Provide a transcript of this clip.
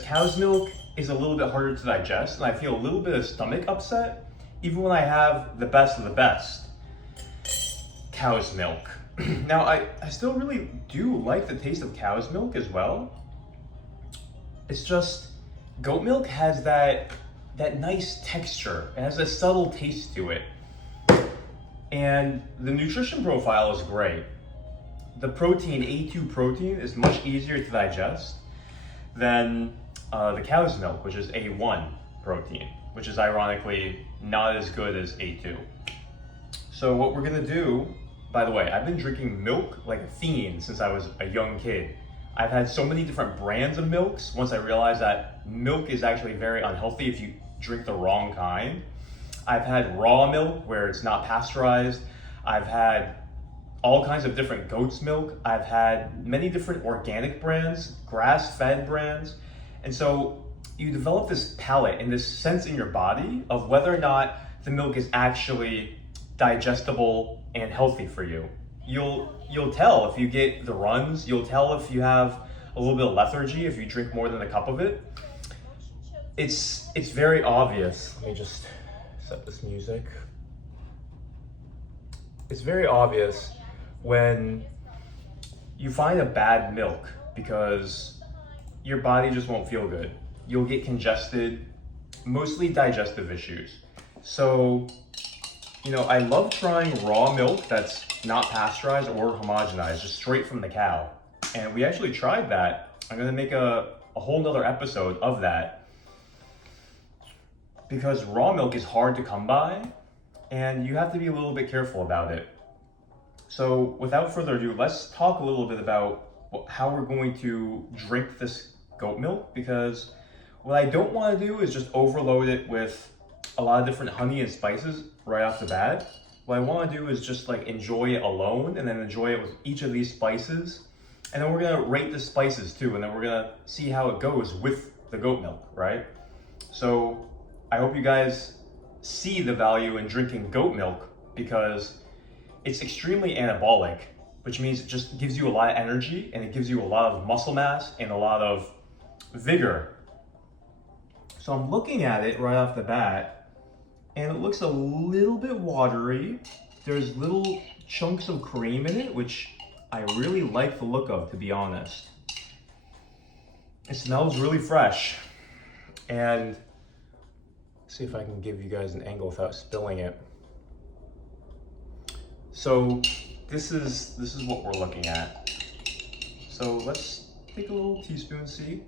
Cow's milk is a little bit harder to digest, and I feel a little bit of stomach upset, even when I have the best of the best cow's milk. Now, I still really do like the taste of cow's milk as well. It's just, goat milk has that nice texture. It has a subtle taste to it. And the nutrition profile is great. The protein, A2 protein, is much easier to digest than the cow's milk, which is A1 protein, which is ironically not as good as A2. So what we're gonna do, by the way, I've been drinking milk like a fiend since I was a young kid. I've had so many different brands of milks once I realized that milk is actually very unhealthy if you drink the wrong kind. I've had raw milk where it's not pasteurized. I've had all kinds of different goat's milk. I've had many different organic brands, grass-fed brands. And so you develop this palate and this sense in your body of whether or not the milk is actually digestible and healthy for you. You'll tell if you get the runs, you'll tell if you have a little bit of lethargy if you drink more than a cup of it. It's very obvious. Let me just set this music. It's very obvious when you find a bad milk because your body just won't feel good. You'll get congested, mostly digestive issues. So, I love trying raw milk that's not pasteurized or homogenized, just straight from the cow. And we actually tried that. I'm gonna make a whole nother episode of that because raw milk is hard to come by and you have to be a little bit careful about it. So without further ado, let's talk a little bit about how we're going to drink this goat milk, because what I don't want to do is just overload it with a lot of different honey and spices right off the bat. What I want to do is just enjoy it alone and then enjoy it with each of these spices. And then we're going to rate the spices too, and then we're going to see how it goes with the goat milk, right? So I hope you guys see the value in drinking goat milk because it's extremely anabolic, which means it just gives you a lot of energy and it gives you a lot of muscle mass and a lot of vigor. So I'm looking at it right off the bat and it looks a little bit watery. There's little chunks of cream in it, which I really like the look of, to be honest. It smells really fresh. And see if I can give you guys an angle without spilling it. So this is what we're looking at. So let's take a little teaspoon, see?